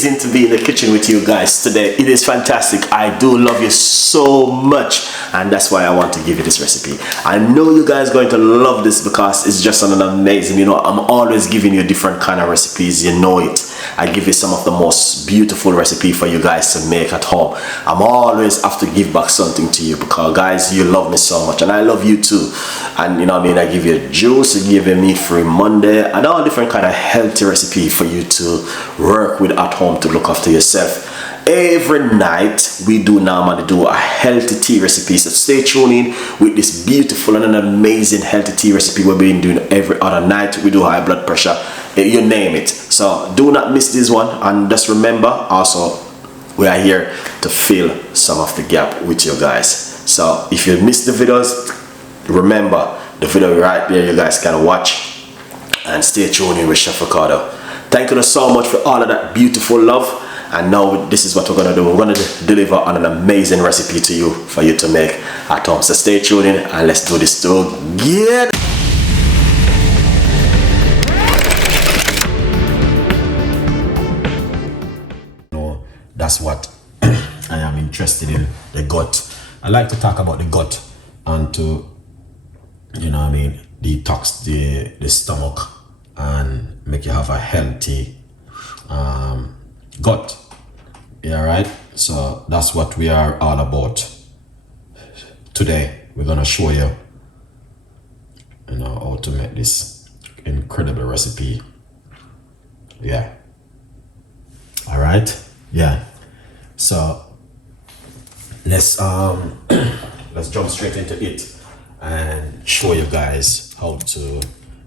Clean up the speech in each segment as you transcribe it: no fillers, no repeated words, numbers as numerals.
amazing to be in the kitchen with you guys today. It is fantastic. I do love you so much, and that's why I want to give you this recipe. I know you guys are going to love this because it's just an amazing, you know, I'm always giving you different kind of recipes, you know it. I give you some of the most beautiful recipe for you guys to make at home. I'm always have to give back something to you because guys, you love me so much and I love you too. And you know what I mean, I give you juice, I give you meat free Monday and all different kind of healthy recipe for you to work with at home to look after yourself. Every night we do normally do a healthy tea recipe, so stay tuned in with this beautiful and an amazing healthy tea recipe we've been doing every other night. We do high blood pressure, you name it. So do not miss this one, and just remember also we are here to fill some of the gap with you guys. So if you missed the videos, remember the video right there, you guys can watch and stay tuned in with Chef Ricardo. Thank you so much for all of that beautiful love. And now this is what we're gonna do. We're gonna deliver on an amazing recipe to you for you to make at home. So stay tuned in and let's do this together. No, that's what I am interested in, the gut. I like to talk about the gut and to, you know what I mean, detox the stomach and make you have a healthy gut. Yeah, right. So that's what we are all about today. We're gonna show you, you know, how to make this incredible recipe. Yeah. All right. Yeah. So let's let's jump straight into it and show you guys how to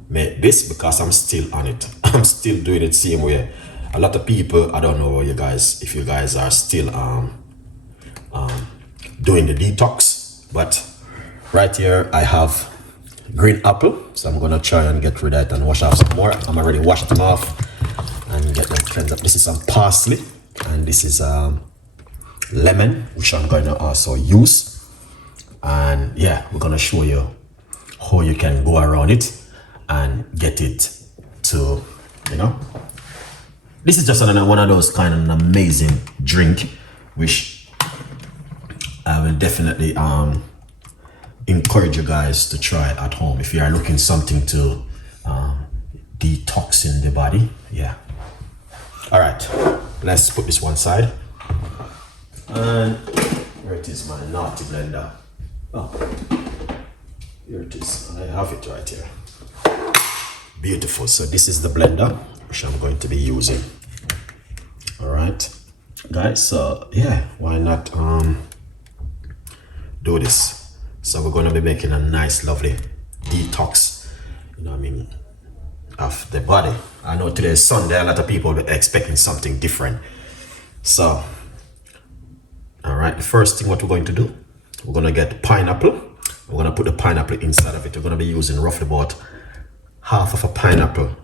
make this because I'm still on it. I'm still doing it same way. A lot of people, I don't know you guys, if you guys are still doing the detox, but right here I have green apple, so I'm gonna try and get rid of it and wash off some more. I'm already washed them off and get them cleansed up. This is some parsley and this is lemon, which I'm going to also use. And yeah, we're gonna show you how you can go around it and get it to, you know, this is just one of those kind of amazing drink, which I will definitely encourage you guys to try at home if you are looking something to detox in the body. Yeah. All right, let's put this one side. And where it is, my naughty blender? Oh, here it is. I have it right here. Beautiful. So this is the blender which I'm going to be using. All right, guys. So yeah, why not do this? So we're going to be making a nice, lovely detox, you know what I mean, of the body. I know today is Sunday. A lot of people will be expecting something different. So, all right. The first thing what we're going to do, we're going to get pineapple. We're going to put the pineapple inside of it. We're going to be using roughly about half of a pineapple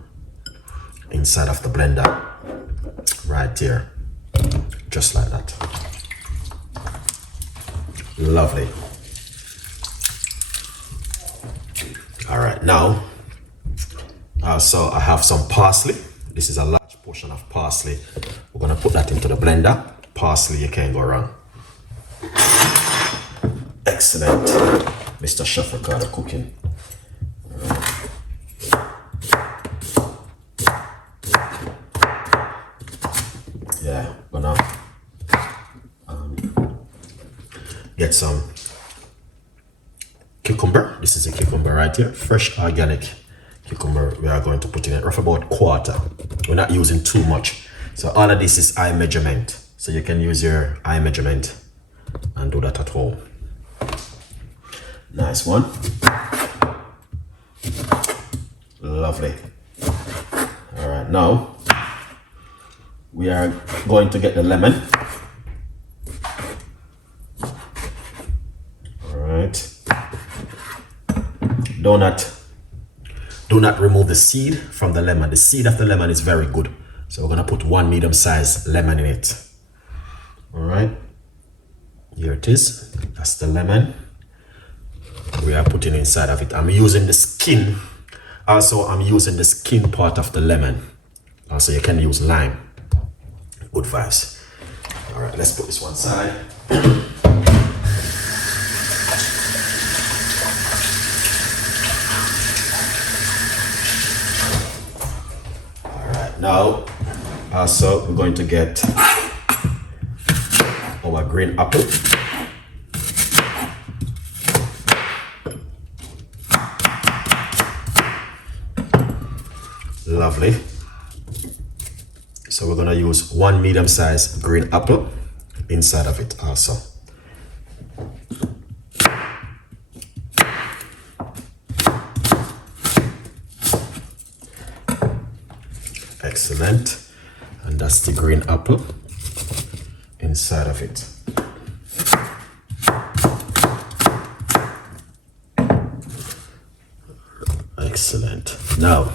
inside of the blender right here, just like that. Lovely. All right, now also I have some parsley. This is a large portion of parsley. We're gonna put that into the blender. Parsley, you can't go wrong. Excellent, Mr. Chef Ricardo Cooking. Yeah, gonna get some cucumber. This is a cucumber right here, fresh organic cucumber. We are going to put in it roughly about quarter. We're not using too much. So all of this is eye measurement. So you can use your eye measurement and do that at home. Nice one. Lovely. All right, now we are going to get the lemon. All right. Do not remove the seed from the lemon. The seed of the lemon is very good. So we're gonna put one medium-sized lemon in it. All right. Here it is. That's the lemon we are putting inside of it. I'm using the skin. Also, I'm using the skin part of the lemon. Also, you can use lime. good vibes. All right, let's put this one side. All right, now also we're going to get our green apple. Lovely. So we're gonna use 1 medium-sized green apple inside of it also. Excellent. And that's the green apple inside of it. Excellent. Now,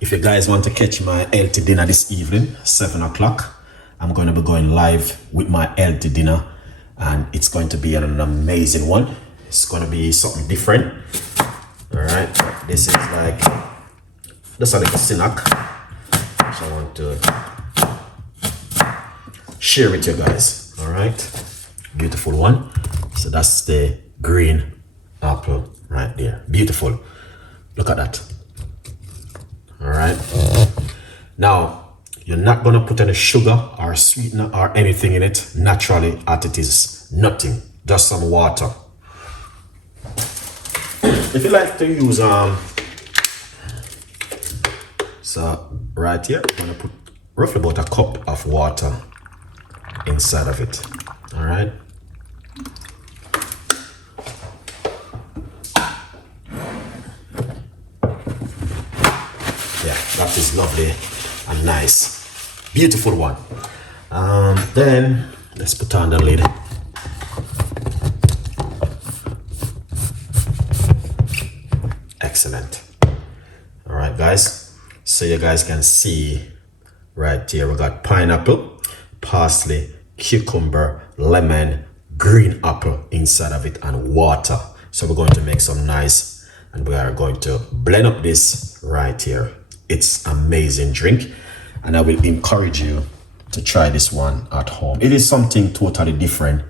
if you guys want to catch my healthy dinner this evening, 7 o'clock, I'm going to be going live with my healthy dinner, and it's going to be an amazing one. It's going to be something different. All right, this is like just a little snack, so I want to share with you guys. All right, beautiful one. So that's the green apple right there. Beautiful. Look at that. All right. Now, you're not going to put any sugar or sweetener or anything in it naturally as it is. Nothing. Just some water. If you like to use, so right here, I'm going to put roughly about a cup of water inside of it. All right. That is lovely and nice. Beautiful one. Then let's put on the lid. Excellent. All right, guys. So you guys can see right here, we got pineapple, parsley, cucumber, lemon, green apple inside of it, and water. So we're going to make some nice, and we are going to blend up this right here. It's amazing drink, and I will encourage you to try this one at home. It is something totally different,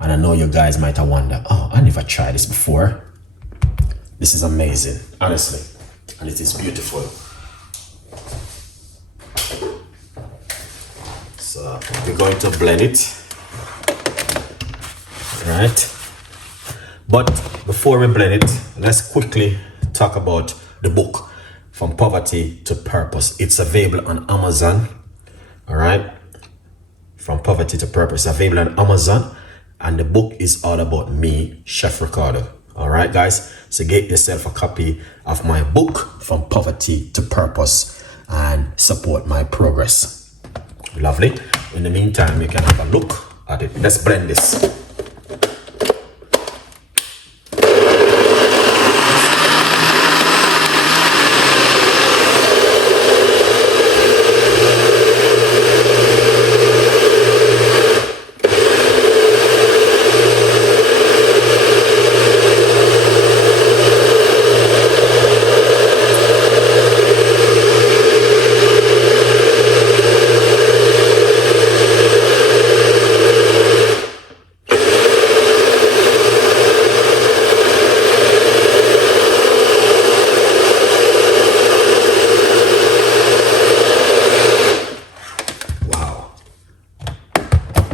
and I know you guys might have wondered, oh, I never tried this before. This is amazing, honestly, and it is beautiful. So we're going to blend it, right? But before we blend it, let's quickly talk about the book, From Poverty to Purpose. It's available on Amazon. All right. From Poverty to Purpose, available on Amazon. And the book is all about me, Chef Ricardo. All right, guys. So get yourself a copy of my book, From Poverty to Purpose, and support my progress. Lovely. In the meantime, you can have a look at it. Let's blend this.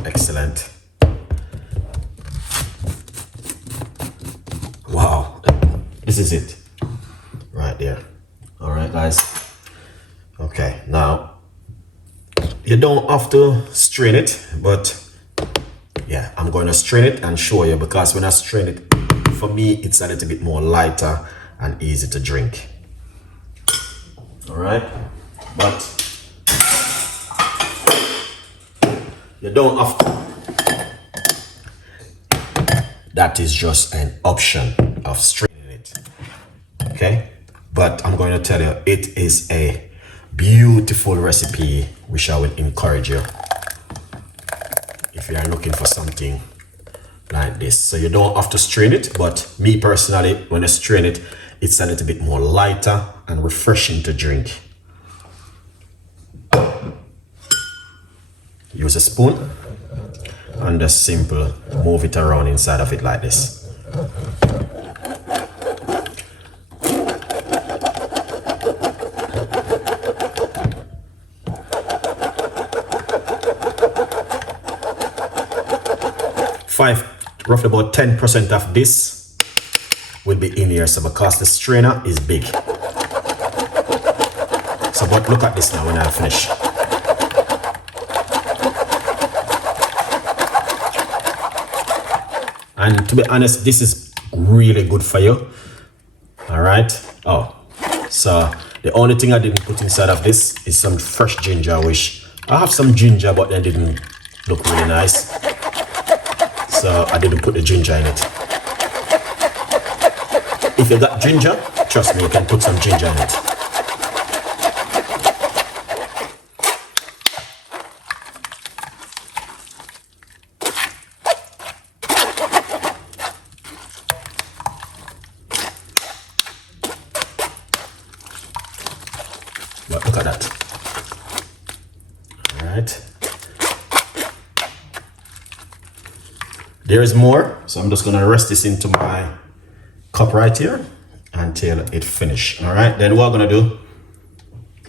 Excellent. Wow, this is it right there. All right, guys. Okay, now you don't have to strain it, but yeah, I'm going to strain it and show you, because when I strain it, for me it's a little bit more lighter and easy to drink. All right, but you don't have to. That is just an option of straining it. Okay, but I'm going to tell you, it is a beautiful recipe which I will encourage you if you are looking for something like this. So you don't have to strain it, but me personally, when I strain it, it's a little bit more lighter and refreshing to drink. use a spoon and just simple move it around inside of it like this. Roughly about 10% of this will be in here, so because the strainer is big. So but look at this now when I finish. And to be honest, this is really good for you. Alright. Oh, so the only thing I didn't put inside of this is some fresh ginger, which I have some ginger, but they didn't look really nice. So I didn't put the ginger in it. If you got ginger, trust me, you can put some ginger in it. But look at that. All right. There is more, so I'm just gonna rest this into my cup right here until it finish. All right, then what I'm gonna do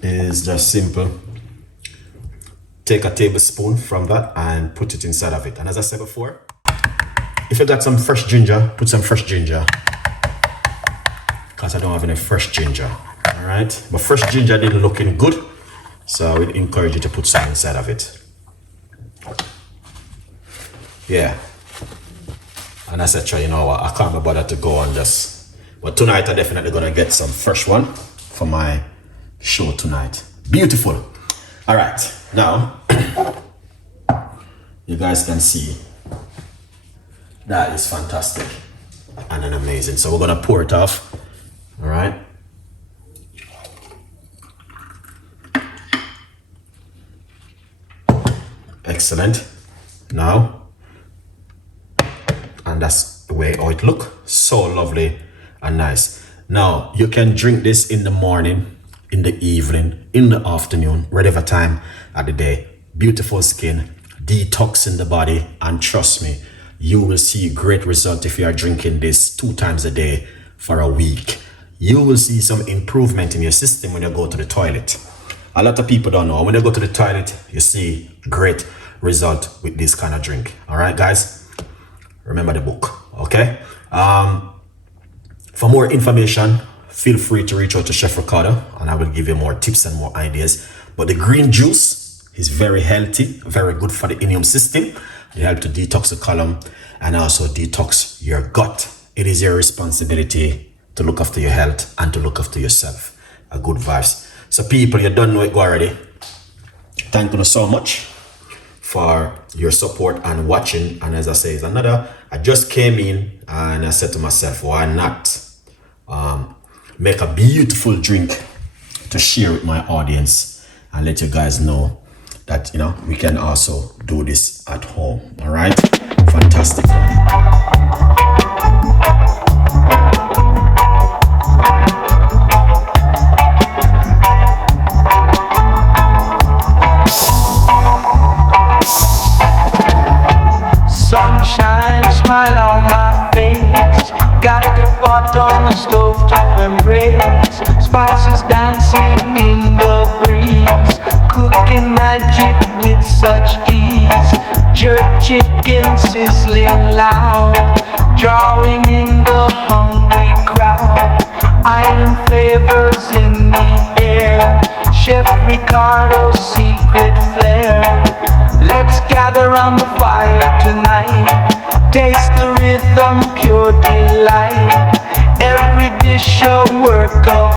is just simple take a tablespoon from that and put it inside of it. And as I said before, if you got some fresh ginger, put some fresh ginger, because I don't have any fresh ginger. All right, but fresh ginger didn't looking good, so I would encourage you to put some inside of it. Yeah. And I said, you know what, I can't be bothered to go on this. But tonight, I'm definitely gonna get some fresh one for my show tonight. Beautiful. All right, now, you guys can see that is fantastic and an amazing. So we're gonna pour it off, all right? Excellent. Now, and that's the way how it look, so lovely and nice. Now you can drink this in the morning, in the evening, in the afternoon, whatever time of the day. Beautiful skin, detox in the body, and trust me, you will see great result if you are drinking this 2 times a day for a week. You will see some improvement in your system when you go to the toilet. A lot of people don't know, when you go to the toilet, you see great result with this kind of drink. All right, guys, remember the book, okay? For more information, feel free to reach out to Chef Ricardo and I will give you more tips and more ideas. But the green juice is very healthy, very good for the immune system. It helps to detox the colon and also detox your gut. It is your responsibility to look after your health and to look after yourself. A good vibes. So people, you don't know it already. Thank you so much for your support and watching. And as I say, it's another, I just came in and I said to myself, why not make a beautiful drink to share with my audience and let you guys know that, you know, we can also do this at home. All right, fantastic. Sunshine, smile on my face. Got the pot on the stove top embrace. Spices dancing in the breeze. Cooking magic with such ease. Jerk chicken sizzling loud. Drawing in the hungry crowd. Iron flavors in the air. Chef Ricardo's secret flair. Let's gather around the fire tonight. Taste the rhythm, pure delight. Every dish a work of